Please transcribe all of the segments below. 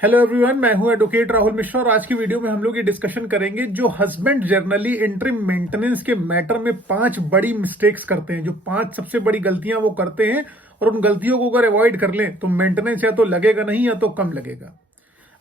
Hello everyone, मैं हूं advocate Rahul Mishra और आज की वीडियो में हम लोग ये डिस्कशन करेंगे जो हस्बैंड जनरली इंटरिम मेंटेनेंस के मैटर में 5 बड़ी मिस्टेक्स करते हैं। जो 5 सबसे बड़ी गलतियां वो करते हैं और उन गलतियों को अगर अवॉइड कर लें तो मेंटेनेंस या तो लगेगा नहीं या तो कम लगेगा।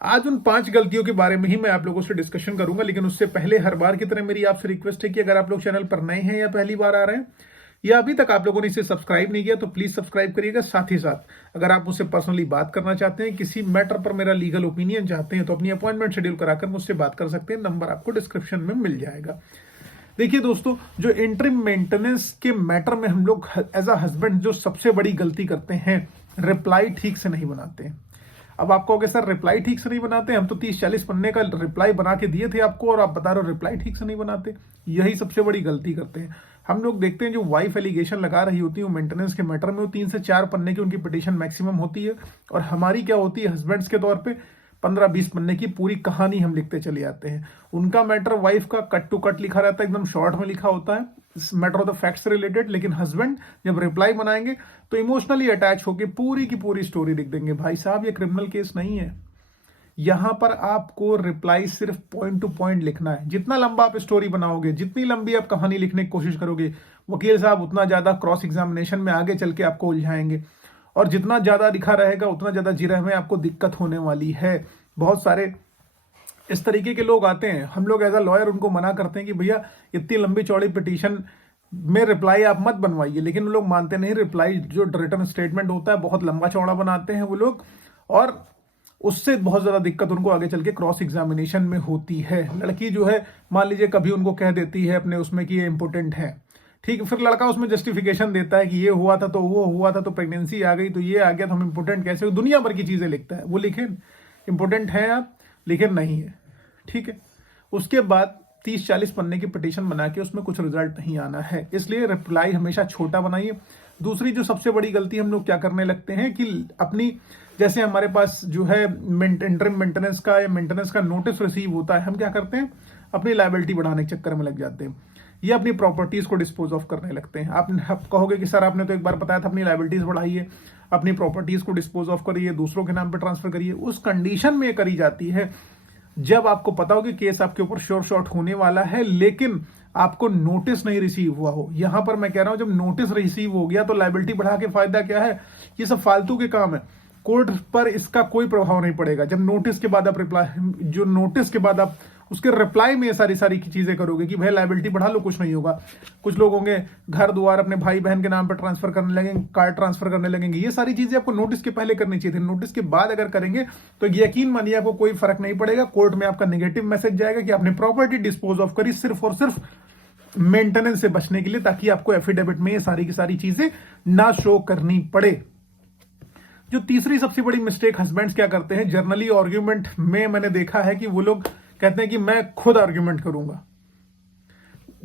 आज उन 5 गलतियों के बारे में ही मैं आप लोगों से डिस्कशन करूंगा, लेकिन उससे पहले हर बार की तरह मेरी आपसे रिक्वेस्ट है कि अगर आप लोग चैनल पर नए हैं या पहली बार आ रहे हैं या अभी तक आप लोगों ने इसे सब्सक्राइब नहीं किया तो प्लीज सब्सक्राइब करिएगा। साथ ही साथ अगर आप मुझसे पर्सनली बात करना चाहते हैं, किसी मैटर पर मेरा लीगल ओपिनियन चाहते हैं, तो अपनी अपॉइंटमेंट शेड्यूल कराकर मुझसे बात कर सकते हैं। नंबर आपको डिस्क्रिप्शन में मिल जाएगा। देखिए दोस्तों, जो इंटरिम मेंटेनेंस के मैटर में हम लोग एज अ हस्बैंड जो सबसे बड़ी गलती करते हैं, रिप्लाई ठीक से नहीं बनाते हैं। अब आप कहोगे सर रिप्लाई ठीक से नहीं बनाते, हम तो 30-40 पन्ने का रिप्लाई बना के दिए थे आपको और आप बता रहे हो रिप्लाई ठीक से नहीं बनाते। यही सबसे बड़ी गलती करते हैं। हम लोग देखते हैं जो वाइफ एलिगेशन लगा रही होती है मेंटेनेंस के मैटर में, वो 3 से 4 पन्ने की उनकी पिटीशन मैक्सिमम होती है और हमारी क्या होती है हस्बैंड्स के तौर पे 15-20 पन्ने की पूरी कहानी हम लिखते चले जाते हैं। उनका मैटर वाइफ का कट टू कट लिखा रहता है, एकदम शॉर्ट में लिखा होता है, मैटर ऑफ द फैक्ट से रिलेटेड। लेकिन हस्बैंड जब रिप्लाई बनाएंगे तो इमोशनली अटैच होकर पूरी की पूरी स्टोरी लिख देंगे। भाई साहब, ये क्रिमिनल केस नहीं है। यहां पर आपको रिप्लाई सिर्फ पॉइंट टू पॉइंट लिखना है। जितना लंबा आप स्टोरी बनाओगे, जितनी लंबी आप कहानी लिखने की कोशिश करोगे, वकील साहब उतना ज्यादा क्रॉस एग्जामिनेशन में आगे चल के आपको उलझाएंगे और जितना ज्यादा लिखा रहेगा उतना ज्यादा जिरह में आपको दिक्कत होने वाली है। बहुत सारे इस तरीके के लोग आते हैं, हम लोग एज अ लॉयर उनको मना करते हैं कि भैया इतनी लंबी चौड़ी पिटीशन में रिप्लाई आप मत बनवाइए, लेकिन वो लोग मानते नहीं। रिप्लाई जो रिटर्न स्टेटमेंट होता है बहुत लंबा चौड़ा बनाते हैं वो लोग, और उससे बहुत ज्यादा दिक्कत उनको आगे चल के क्रॉस एग्जामिनेशन में होती है। लड़की जो है मान लीजिए कभी उनको कह देती है अपने उसमें कि ये इंपोर्टेंट है, ठीक, फिर लड़का उसमें जस्टिफिकेशन देता है कि ये हुआ था तो वो हुआ था तो प्रेगनेंसी आ गई तो ये आ गया तो हम इंपोर्टेंट कैसे, दुनिया भर की चीजें लिखता है। वो लिखे इंपोर्टेंट है आप, लेकिन नहीं है, ठीक है। उसके बाद 30-40 पन्ने की पिटीशन बना के उसमें कुछ रिजल्ट नहीं आना है, इसलिए रिप्लाई हमेशा छोटा बनाइए। दूसरी जो सबसे बड़ी गलती हम लोग क्या करने लगते हैं कि अपनी, जैसे हमारे पास जो है इंटरिम मेंटेनेंस का या मेंटेनेंस का नोटिस रिसीव होता है, हम क्या करते हैं अपनी लायबिलिटी बढ़ाने के चक्कर में लग जाते हैं या अपनी प्रॉपर्टीज को डिस्पोज ऑफ करने लगते हैं। आप कहोगे कि सर आपने तो एक बार बताया था अपनी लायबिलिटीज बढ़ाइए, अपनी प्रॉपर्टीज को डिस्पोज ऑफ करिए, दूसरों के नाम पर ट्रांसफर करिए। उस कंडीशन में करी जाती है जब आपको पता हो कि केस आपके ऊपर श्योर शॉट होने वाला है, लेकिन आपको नोटिस नहीं रिसीव हुआ हो। यहां पर मैं कह रहा हूं जब नोटिस रिसीव हो गया तो लायबिलिटी बढ़ा के फायदा क्या है, ये सब फालतू के काम है। कोर्ट पर इसका कोई प्रभाव नहीं पड़ेगा। जब नोटिस के बाद आप रिप्लाई, जो नोटिस के बाद आप उसके रिप्लाई में ये सारी सारी चीजें करोगे कि भाई लायबिलिटी बढ़ा लो, कुछ नहीं होगा। कुछ लोग होंगे घर द्वार अपने भाई बहन के नाम पर ट्रांसफर करने लगेंगे, कार्ड ट्रांसफर करने लगेंगे। ये सारी चीजें आपको नोटिस के पहले करनी चाहिए थी। नोटिस के बाद अगर करेंगे तो यकीन मानिए आपको कोई फर्क नहीं पड़ेगा। कोर्ट में आपका नेगेटिव मैसेज जाएगा कि आपने प्रॉपर्टी डिस्पोज ऑफ करी सिर्फ और सिर्फ मेंटेनेंस से बचने के लिए, ताकि आपको एफिडेविट में ये सारी की सारी चीजें ना शो करनी पड़े। जो तीसरी सबसे बड़ी मिस्टेक हस्बैंड्स क्या करते हैं, जर्नली आर्ग्यूमेंट में मैंने देखा है कि वो लोग कहते हैं कि मैं खुद आर्ग्यूमेंट करूंगा,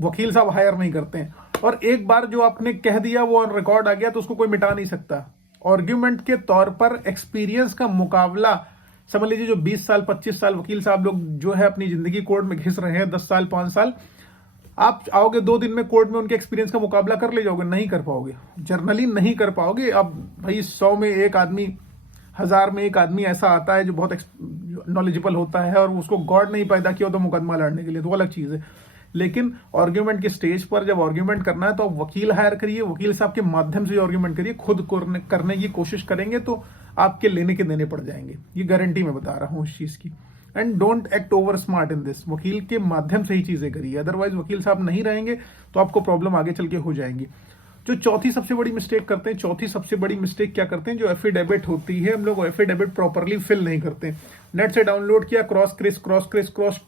वकील साहब हायर नहीं करते हैं। और एक बार जो आपने कह दिया वो ऑन रिकॉर्ड आ गया तो उसको कोई मिटा नहीं सकता। आर्ग्यूमेंट के तौर पर एक्सपीरियंस का मुकाबला, समझ लीजिए जो 20 साल 25 साल वकील साहब लोग जो है अपनी जिंदगी कोर्ट में घिस रहे हैं, 10 साल 5 साल, आप आओगे 2 दिन में कोर्ट में उनके एक्सपीरियंस का मुकाबला कर ले जाओगे, नहीं कर पाओगे, जर्नली नहीं कर पाओगे। अब भाई 100 में एक आदमी, 1000 में एक आदमी ऐसा आता है जो बहुत नॉलेजेबल होता है और उसको गॉड नहीं पैदा किया तो मुकदमा लड़ने के लिए, तो अलग चीज है। लेकिन आर्ग्यूमेंट के स्टेज पर जब आर्ग्यूमेंट करना है तो आप वकील हायर करिए, वकील साहब के माध्यम से आर्ग्यूमेंट करिए। खुद करने की कोशिश करेंगे तो आपके लेने के देने पड़ जाएंगे, ये गारंटी मैं बता रहा हूं इस चीज की। And don't act over smart in this, वकील के माध्यम से ही चीजें करिए, अदरवाइज वकील साहब नहीं रहेंगे तो आपको प्रॉब्लम आगे चल के हो जाएंगी। जो चौथी सबसे बड़ी मिस्टेक करते हैं, चौथी सबसे बड़ी मिस्टेक क्या करते हैं, जो एफिडेविट होती है, हम लोग एफिडेविट प्रॉपरली फिल नहीं करते। नेट से डाउनलोड किया, क्रॉस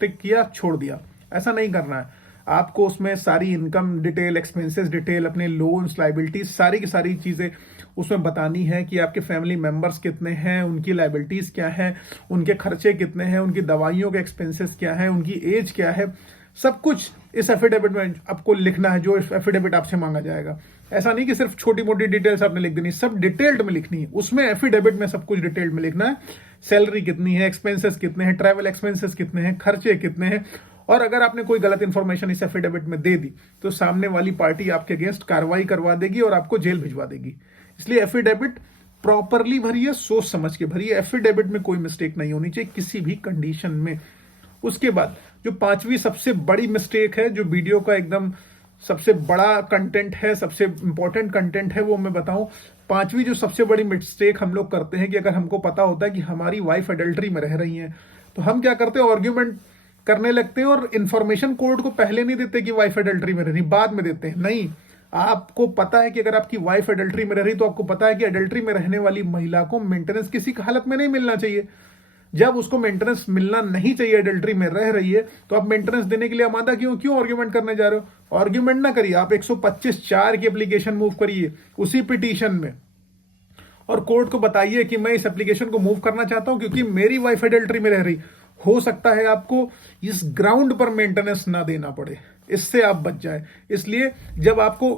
टिक किया, छोड़ दिया। ऐसा नहीं करना है आपको। उसमें सारी इनकम डिटेल, एक्सपेंसेस डिटेल, अपने लोन्स, लाइबिलिटीज, सारी की सारी चीजें उसमें बतानी है कि आपके फैमिली मेंबर्स कितने हैं, उनकी लाइबिलिटीज क्या है, उनके खर्चे कितने हैं, उनकी दवाइयों के एक्सपेंसेस क्या है, उनकी एज क्या है, सब कुछ इस एफिडेविट में आपको लिखना है जो एफिडेविट आपसे मांगा जाएगा। ऐसा नहीं कि सिर्फ छोटी मोटी डिटेल्स आपने लिख देनी, सब डिटेल्ड में लिखनी है। उसमें एफिडेविट में सब कुछ डिटेल्ड में लिखना है। सैलरी कितनी है, एक्सपेंसेस कितने हैं, ट्रैवल एक्सपेंसेस कितने हैं, खर्चे कितने हैं। और अगर आपने कोई गलत इंफॉर्मेशन इस एफिडेविट में दे दी तो सामने वाली पार्टी आपके अगेंस्ट कार्रवाई करवा देगी और आपको जेल भिजवा देगी। इसलिए एफिडेविट प्रॉपरली भरिए, सोच समझ के भरिए। एफिडेविट में कोई मिस्टेक नहीं होनी चाहिए किसी भी कंडीशन में। उसके बाद जो पांचवी सबसे बड़ी मिस्टेक है, जो वीडियो का एकदम सबसे बड़ा कंटेंट है, सबसे इंपॉर्टेंट कंटेंट है, वो मैं बताऊं। पांचवी जो सबसे बड़ी मिस्टेक हम लोग करते हैं कि अगर हमको पता होता है कि हमारी वाइफ एडल्ट्री में रह रही है, तो हम क्या करते हैं, आर्ग्यूमेंट करने लगते हैं और इन्फॉर्मेशन कोर्ट को पहले नहीं देते कि वाइफ एडल्ट्री में रह रही, बाद में देते हैं। नहीं, आपको पता है कि अगर आपकी वाइफ एडल्ट्री में रह रही, तो आपको पता है कि एडल्ट्री में रहने वाली महिला को मेंटेनेंस किसी हालत में नहीं मिलना चाहिए। जब उसको मेंटेनेंस मिलना नहीं चाहिए, एडल्ट्री में रह रही है, तो आप मेंटेनेंस देने के लिए आमादा क्यों आर्ग्यूमेंट करने जा रहे हो? आर्ग्यूमेंट ना करिए, आप 125(4) की एप्लीकेशन मूव करिए उसी पिटीशन में, और कोर्ट को बताइए कि मैं इस एप्लीकेशन को मूव करना चाहता हूं क्योंकि मेरी वाइफ एडल्ट्री में रह रही। हो सकता है आपको इस ग्राउंड पर मेंटेनेंस ना देना पड़े, इससे आप बच जाए। इसलिए जब आपको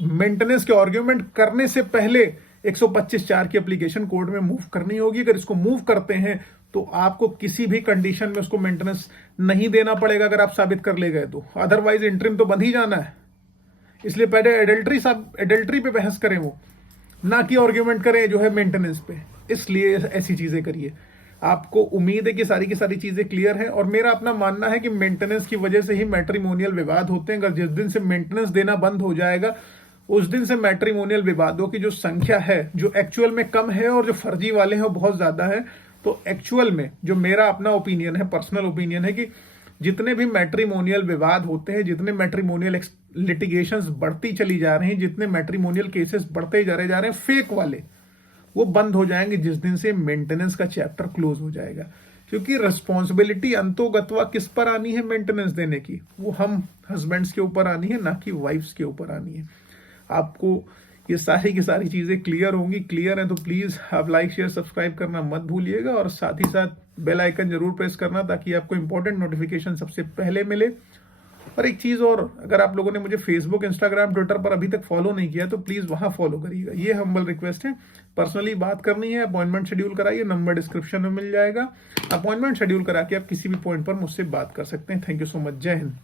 मेंटेनेंस के आर्ग्यूमेंट करने से पहले 125(4) की एप्लीकेशन कोर्ट में मूव करनी होगी। अगर इसको मूव करते हैं तो आपको किसी भी कंडीशन में उसको मेंटेनेंस नहीं देना पड़ेगा, अगर आप साबित कर ले गए तो। अदरवाइज इंटरिम तो बंद ही जाना है। इसलिए पहले एडल्ट्री पे बहस करें वो, ना कि आर्ग्यूमेंट करें जो है मेंटेनेंस पे। इसलिए ऐसी चीजें करिए। आपको उम्मीद है कि सारी की सारी चीजें क्लियर हैं, और मेरा अपना मानना है कि मेंटेनेंस की वजह से ही मैट्रिमोनियल विवाद होते हैं। अगर जिस दिन से मेंटेनेंस देना बंद हो जाएगा, उस दिन से मैट्रिमोनियल विवादों की जो संख्या है, जो एक्चुअल में कम है और जो फर्जी वाले हैं वो बहुत ज्यादा है। तो एक्चुअल में जो मेरा अपना ओपिनियन है, पर्सनल ओपिनियन है, कि जितने भी मैट्रिमोनियल विवाद होते हैं, जितने मैट्रिमोनियल लिटिगेशंस बढ़ती चली जा रही हैं, जितने मैट्रिमोनियल केसेस बढ़ते जा रहे हैं फेक वाले, वो बंद हो जाएंगे जिस दिन से मेंटेनेंस का चैप्टर क्लोज हो जाएगा। क्योंकि रिस्पॉन्सिबिलिटी अंतोगत्वा किस पर आनी है मेंटेनेंस देने की? वो हम हस्बैंड्स के ऊपर आनी है, ना कि वाइफ्स के ऊपर आनी है। आपको ये सारी की सारी चीजें क्लियर होंगी। क्लियर है तो प्लीज आप लाइक शेयर सब्सक्राइब करना मत भूलिएगा, और साथ ही साथ बेल आइकन जरूर प्रेस करना, ताकि आपको इंपॉर्टेंट नोटिफिकेशन सबसे पहले मिले। और एक चीज और, अगर आप लोगों ने मुझे फेसबुक, इंस्टाग्राम, ट्विटर पर अभी तक फॉलो नहीं किया तो प्लीज वहां फॉलो करिएगा। ये हम्बल रिक्वेस्ट है। पर्सनली बात करनी है, अपॉइंटमेंट शेड्यूल कराइए, नंबर डिस्क्रिप्शन में मिल जाएगा। अपॉइंटमेंट शेड्यूल करा के आप किसी भी पॉइंट पर मुझसे बात कर सकते हैं। Thank you so much. जय हिंद।